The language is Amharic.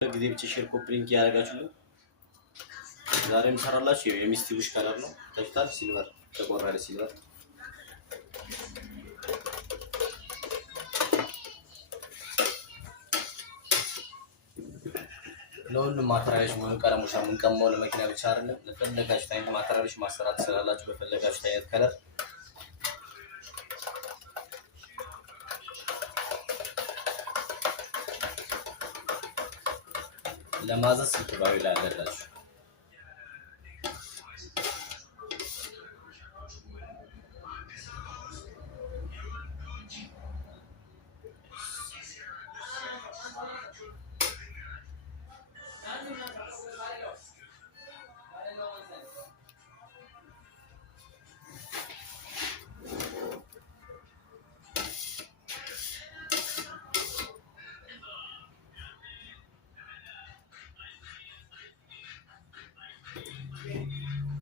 ጊዜ ብቻ ሼር ኮፒ ሊንክ ያደርጋችሁልኝ ዛሬ እንሰራላችሁ የሚስቲቡሽ ከለር ነው ታይታል ሲልቨር ተቆራለ ሲልቨር ለሁሉም ማተሪያሎች ወይም ቀለሞች የምንቀመው ለመኪና ብቻ አይደለም ለፈለጋችሁት አይነት ማተሪያሎች ማሰራት ስላላችሁ በፈለጋችሁት አይነት ከለር ለማዘዝ ስልክ ባዩ ላይ አለላችሁ